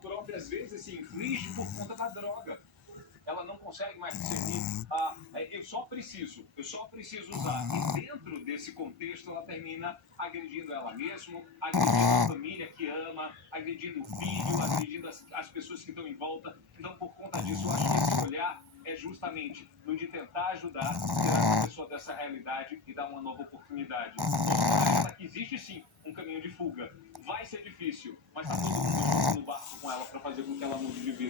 própria, às vezes, se inflige por conta da droga. Ela não consegue mais discernir. Eu só preciso usar. E dentro desse contexto, ela termina agredindo ela mesma, agredindo a família que ama, agredindo o filho, agredindo as pessoas que estão em volta. Então, por conta disso, eu acho que esse olhar é justamente no de tentar ajudar, tirar essa pessoa dessa realidade e dar uma nova oportunidade. Mostrar a ela que existe sim um caminho de fuga. Vai ser difícil, mas está todo mundo junto no barco com ela para fazer com que ela mude de vida.